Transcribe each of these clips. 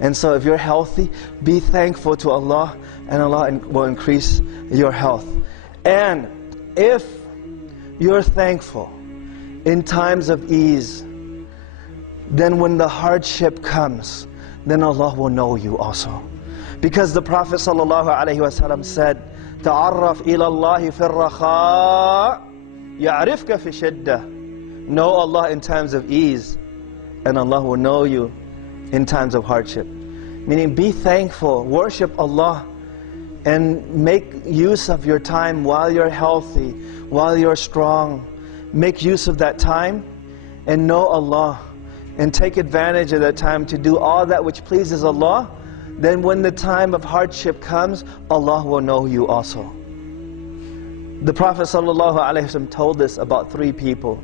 And so if you're healthy, be thankful to Allah, and Allah will increase your health. And if you're thankful in times of ease, then when the hardship comes, then Allah will know you also. Because the Prophet ﷺ said, "Ta'arraf ila Allahi fi ar-rakha, ya'rifka fi shiddah." Know Allah in times of ease, and Allah will know you in times of hardship. Meaning, be thankful, worship Allah, and make use of your time while you're healthy, while you're strong. Make use of that time and know Allah, and take advantage of that time to do all that which pleases Allah. Then when the time of hardship comes, Allah will know you also. The Prophet ﷺ told us about three people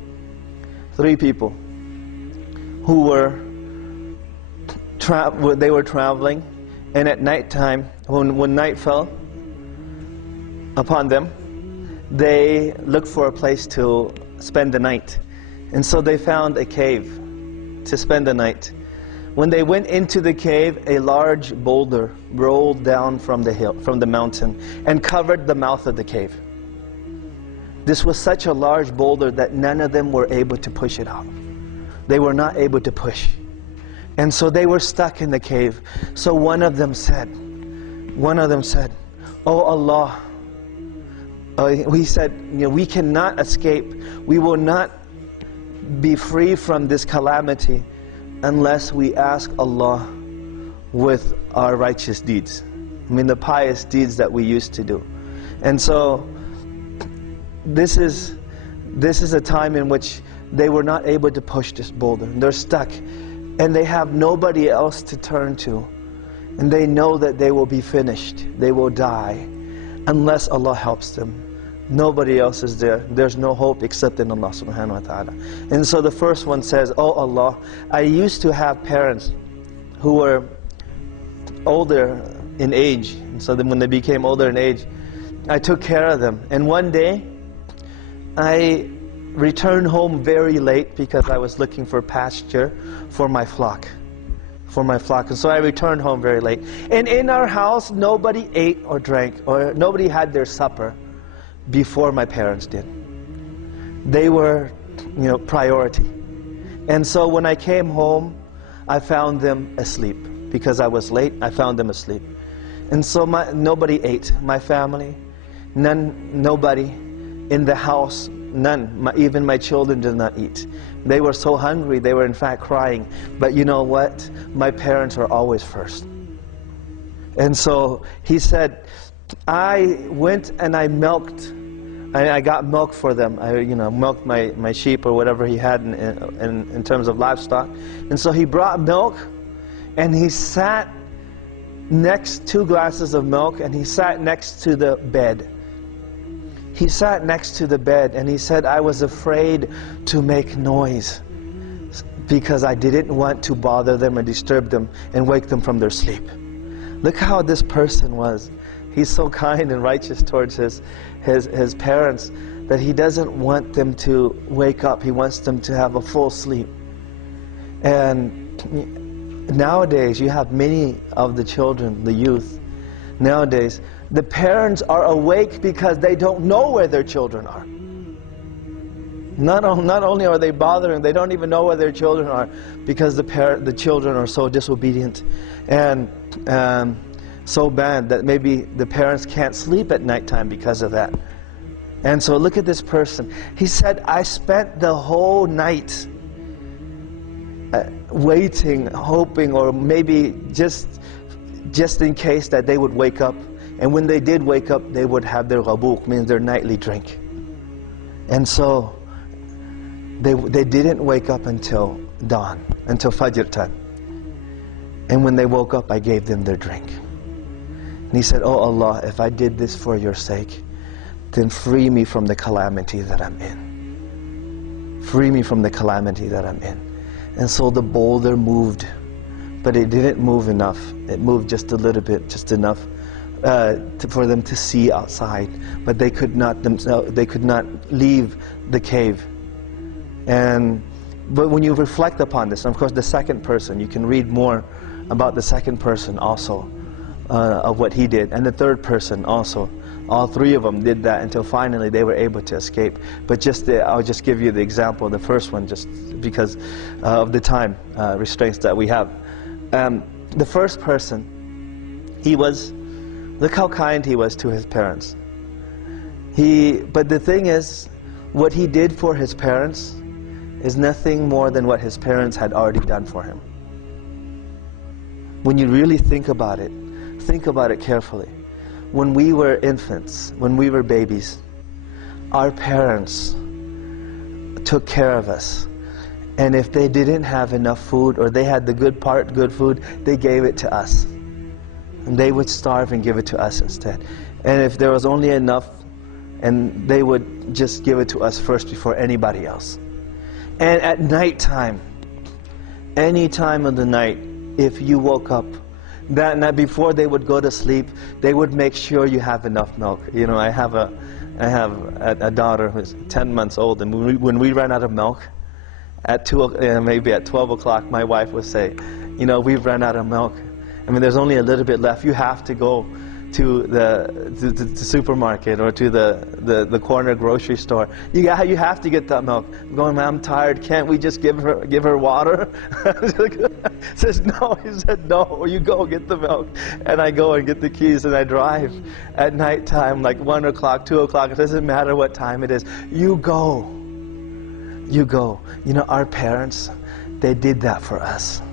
who were traveling, and at night time, when night fell upon them, they looked for a place to spend the night. And so they found a cave to spend the night. When they went into the cave, a large boulder rolled down from the mountain, and covered the mouth of the cave. This was such a large boulder that none of them were able to push it out. They were not able to push. And so they were stuck in the cave. So one of them said, "Oh Allah," he said, "we cannot escape. We will not be free from this calamity unless we ask Allah with our righteous deeds." I mean, the pious deeds that we used to do. And so this is a time in which they were not able to push this boulder. They're stuck, and they have nobody else to turn to, and they know that they will be finished, they will die unless Allah helps them. Nobody else is there. There's no hope except in Allah subhanahu wa ta'ala. And so the first one says, "Oh Allah, I used to have parents who were older in age, and so then when they became older in age, I took care of them. And one day I returned home very late because I was looking for pasture for my flock. And so I returned home very late. And in our house, nobody ate or drank, or nobody had their supper before my parents did. They were, priority. And so when I came home, I found them asleep. Because I was late, I found them asleep. And so nobody ate. My family, nobody in the house, none. Even my children did not eat. They were so hungry, they were in fact crying. But you know what? My parents are always first. And so he said, I went and I got milk for them. I milked my sheep or whatever he had in terms of livestock. And so he brought milk, and he sat next 2 glasses of milk, and he sat next to the bed. He sat next to the bed, and he said, I was afraid to make noise because I didn't want to bother them or disturb them and wake them from their sleep. Look how this person was. He's so kind and righteous towards his parents that he doesn't want them to wake up. He wants them to have a full sleep. And nowadays, you have many of the children, the youth, nowadays, the parents are awake because they don't know where their children are. Not only are they bothering, they don't even know where their children are because the children are so disobedient and so bad that maybe the parents can't sleep at nighttime because of that. And so look at this person. He said, I spent the whole night waiting, hoping, or maybe just in case that they would wake up. And when they did wake up, they would have their ghabuq, means their nightly drink. And so they didn't wake up until dawn, until Fajr time. And when they woke up, I gave them their drink. And he said, oh Allah, if I did this for your sake, then free me from the calamity that I'm in. Free me from the calamity that I'm in. And so the boulder moved, but it didn't move enough. It moved just a little bit, just enough for them to see outside. But they could not leave the cave. But when you reflect upon this, and of course the second person, you can read more about the second person also, of what he did, and the third person also. All three of them did that until finally they were able to escape. But I'll just give you the example, the first one, just because of the time restraints that we have. The first person, look how kind he was to his parents. But the thing is, what he did for his parents is nothing more than what his parents had already done for him. When you really think about it carefully. When we were infants, when we were babies, our parents took care of us. And if they didn't have enough food, or they had the good food, they gave it to us. And they would starve and give it to us instead. And if there was only enough, and they would just give it to us first before anybody else. And at night time, any time of the night, if you woke up, that night before they would go to sleep, they would make sure you have enough milk. You know, I have a daughter who's 10 months old, and when we ran out of milk, at maybe at 12 o'clock, my wife would say, you know, we've run out of milk. I mean, there's only a little bit left. You have to go to the supermarket or to the corner grocery store. You have to get that milk. I'm going, I'm tired. Can't we just give her water? Says no. He said no. You go get the milk, and I go and get the keys and I drive. At night time, like 1 o'clock, 2 o'clock. It doesn't matter what time it is. You go. You go. You know, our parents, they did that for us.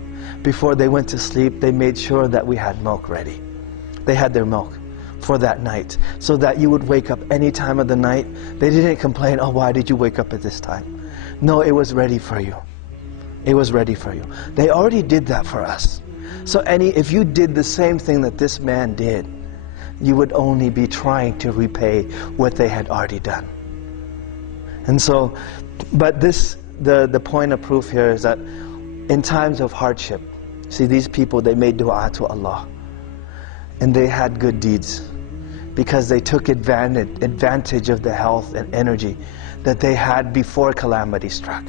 Before they went to sleep, they made sure that we had milk ready. They had their milk for that night, so that you would wake up any time of the night. They didn't complain, oh, why did you wake up at this time? No, it was ready for you. It was ready for you. They already did that for us. So if you did the same thing that this man did, you would only be trying to repay what they had already done. And so, but the point of proof here is that in times of hardship, see, these people, they made dua to Allah. And they had good deeds because they took advantage of the health and energy that they had before calamity struck.